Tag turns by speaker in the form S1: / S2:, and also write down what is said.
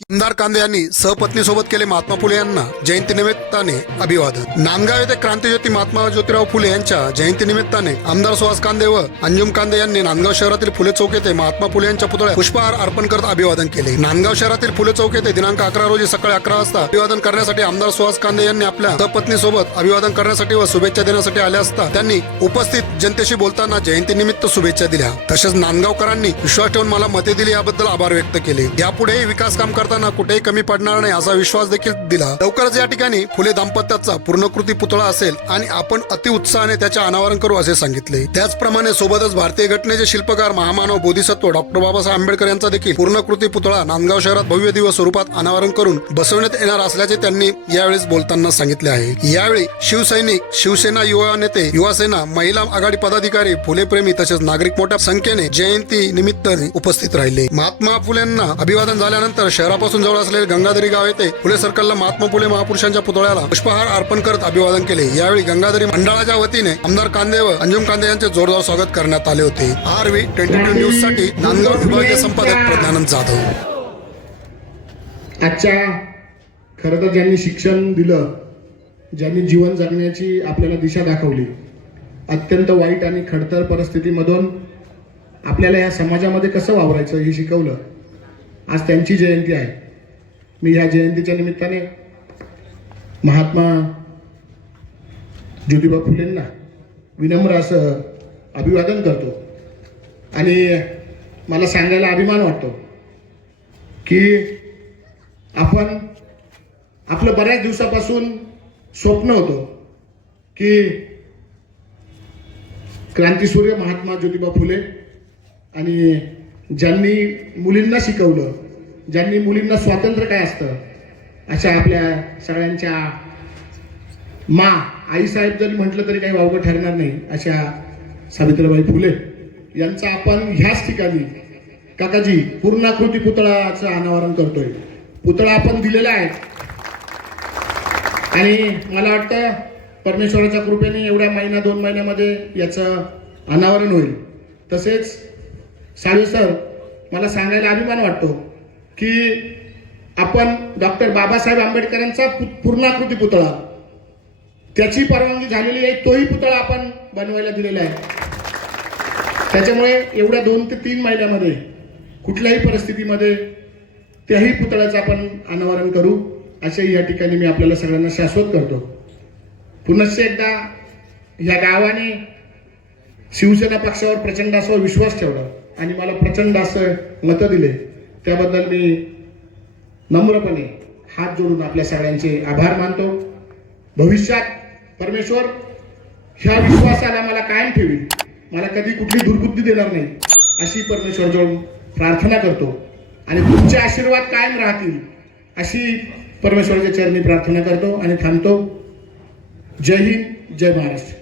S1: किंदार कांदे यांनी सहपत्नीसोबत केले महात्मा फुले यांना जयंतीनिमित्ताने अभिवादन. नांदगाव येथे क्रांतीज्योती महात्मा ज्योतिराव फुले यांच्या जयंतीनिमित्ताने आमदार सुहास कांदे व अंजुम कांदे यांनी नांदगाव शहरातील फुले चौक येथे महात्मा फुले यांच्या पुतळ्या पुष्पहार अर्पण करत अभिवादन केले. नांदगाव शहरातील फुले चौक येथे दिनांक अकरा रोजी सकाळी अकरा वाजता अभिवादन करण्यासाठी आमदार सुहास कांदे यांनी आपल्या सहपत्नीसोबत अभिवादन करण्यासाठी व शुभेच्छा देण्यासाठी आले असता त्यांनी उपस्थित जनतेशी बोलताना जयंतीनिमित्त शुभेच्छा दिल्या. तसेच नांदगावकरांनी विश्वास ठेवून मला मते दिली याबद्दल आभार व्यक्त केले. यापुढेही विकास काम करताना कुठेही कमी पडणार नाही असा विश्वास देखील दिला. लवकरच या ठिकाणी फुले दाम्पत्याचा पूर्णकृती पुतळा असेल आणि आपण अति उत्साहाने त्याचे अनावरण करू असे सांगितले. त्याचप्रमाणे सोबतच भारतीय घटनेचे शिल्पकार महामानव बोधिसत्व डॉक्टर बाबासाहेब आंबेडकर यांचा देखील पूर्णकृती पुतळा नांदगाव शहरात भव्य दिवस स्वरूपात अनावरण करून बसवण्यात येणार असल्याचे त्यांनी यावेळेस बोलताना सांगितले आहे. यावेळी शिवसैनिक शिवसेना युवा नेते युवासेना महिला आघाडी पदाधिकारी फुलेप्रेमी तसेच नागरिक मोठ्या संख्येने जयंती निमित्त उपस्थित राहिले. महात्मा फुलेंना अभिवादन झाल्यानंतर शहरापासून जवळ असलेले गंगाधरी गाव येथे फुले सर्कलला महात्मा फुले महापुरुषांच्या पुतळ्याला पुष्पहार अर्पण करत अभिवादन केले. यावेळी गंगाधरी मंडळाच्या वतीने आमदार कांदे व अंजुम कांदे यांचे जोरदार स्वागत करण्यात आले होते. आर व्ही ट्वेंटी टू न्यूजसाठी नांदगाव विभागीय संपादक प्रज्ञानंद जाधव.
S2: आजच्या खरं तर ज्यांनी शिक्षण दिलं ज्यांनी जीवन जगण्याची आपल्याला दिशा दाखवली अत्यंत वाईट आणि खडतर परिस्थितीमधून आपल्याला या समाजामध्ये कसं वावरायचं हे शिकवलं आज त्यांची जयंती आहे. मी या जयंतीच्या निमित्ताने महात्मा ज्योतिबा फुलेंना विनम्र असं अभिवादन करतो. आणि मला सांगायला अभिमान वाटतो की आपण आपलं बऱ्याच दिवसापासून स्वप्न होतं की क्रांतीसूर्य महात्मा ज्योतिबा फुले आणि ज्यांनी मुलींना शिकवलं ज्यांनी मुलींना स्वातंत्र्य काय असतं अशा आपल्या सगळ्यांच्या मा आईसाहेब जरी म्हटलं तरी काही वावगं ठरणार नाही अशा सावित्रीबाई फुले यांचा आपण ह्याच ठिकाणी काकाजी पूर्णाकृती पुतळाचं अनावरण करतोय. पुतळा आपण दिलेला आहे. आणि मला वाटतं परमेश्वराच्या कृपेने एवढ्या महिना दोन महिन्यामध्ये याचं अनावरण होईल. तसेच साळवे सर मला सांगायला अभिमान वाटतो की आपण डॉक्टर बाबासाहेब आंबेडकरांचा पु- पूर्णाकृती पुतळा त्याची परवानगी झालेली आहे तोही पुतळा आपण बनवायला दिलेला आहे. त्याच्यामुळे एवढ्या दोन ते तीन महिन्यामध्ये कुठल्याही परिस्थितीमध्ये त्याही पुतळ्याचं आपण अनावरण करू असे या ठिकाणी मी आपल्याला सगळ्यांना शाश्वत करतो. पुनश्च एकदा या गावाने शिवसेना पक्षावर प्रचंड असा विश्वास ठेवला. आणि मला प्रचंड असं मतं दिले. त्याबद्दल मी नम्रपणे हात जोडून आपल्या सगळ्यांचे आभार मानतो. भविष्यात परमेश्वर ह्या विश्वासाला मला कायम ठेवी मला कधी कुठली दुर्बुद्धी देणार नाही अशी परमेश्वरजवळ प्रार्थना करतो. आणि तुमचे आशीर्वाद कायम राहतील अशी परमेश्वराच्या चरणी प्रार्थना करतो आणि थांबतो. जय हिंद जय महाराष्ट्र.